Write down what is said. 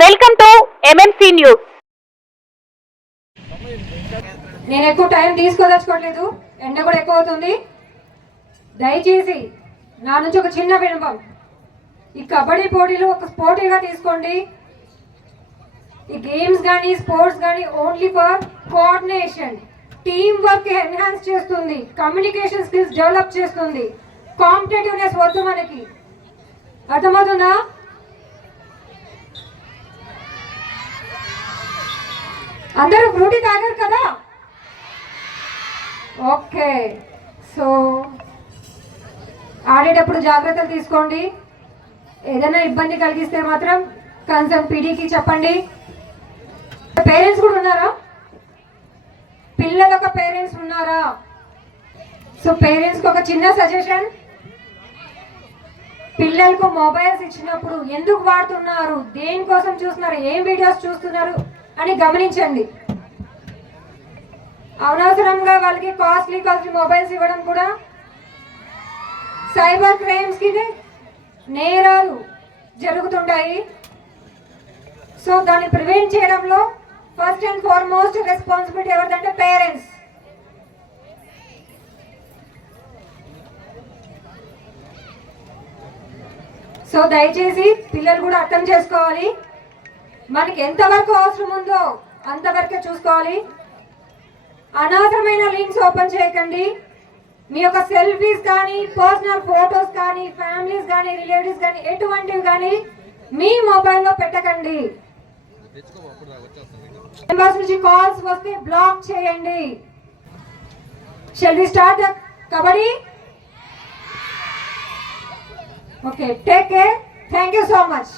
Welcome to MMC news నేను ఎక్కువ time తీసుకోదలుచుకోవట్లేదు ఎండ కూడా ఎక్కువ అవుతుంది దయచేసి నా నుంచి ఒక చిన్న వినపం. ఈ కబడ్డీ పోటీలు ఒక స్పోర్టీగా తీసుకోండి. ఈ గేమ్స్ కానీ స్పోర్ట్స్ కానీ only for coordination. Team work enhance చేస్తుంది. కమ్యూనికేషన్ స్కిల్స్ డెవలప్ చేస్తుంది. కాంపిటేటివ్నెస్ వద్దు మనకి. అర్థమవుతుందా? అందరూ బ్రూటీ తాగారు కదా? ఓకే. సో ఆడేటప్పుడు జాగ్రత్తలు తీసుకోండి. ఏదైనా ఇబ్బంది కలిగిస్తే మాత్రం కన్సర్న్ పీడీకి చెప్పండి. పేరెంట్స్ కూడా ఉన్నారా? పిల్లల ఒక పేరెంట్స్ ఉన్నారా? సో పేరెంట్స్కి ఒక చిన్న సజెషన్. పిల్లలకు మొబైల్స్ ఇచ్చినప్పుడు ఎందుకు వాడుతున్నారు? దేనికోసం చూస్తున్నారు? ఏం వీడియోస్ చూస్తున్నారు? అని గమనించండి. అనవసరంగా వాళ్ళకి కాస్ట్లీ కాస్ట్లీ మొబైల్స్ ఇవ్వడం కూడా సైబర్ క్రైమ్స్కి నేరాలు జరుగుతుంటాయి. సో దాన్ని ప్రివెంట్ చేయడంలో ఫస్ట్ అండ్ ఫార్మోస్ట్ రెస్పాన్సిబిలిటీ ఎవరిదంటే పేరెంట్స్ సో దయచేసి పిల్లలు కూడా అర్థం చేసుకోవాలి. మనకి ఎంతవరకు అవసరం ఉందో అంతవరకే చూసుకోవాలి. అనవసరమైన లింక్స్ ఓపెన్ చేయకండి. మీ యొక్క సెల్ఫీస్ కానీ పర్సనల్ ఫోటోస్ కానీ ఫ్యామిలీస్ కానీ రిలేటివ్స్ కానీ ఎటువంటివి కానీ మీ మొబైల్లో పెట్టకండి. మెంబర్స్ నుంచి కాల్స్ వస్తే బ్లాక్ చేయండి. Shall we start kabaddi okay take care thank you so much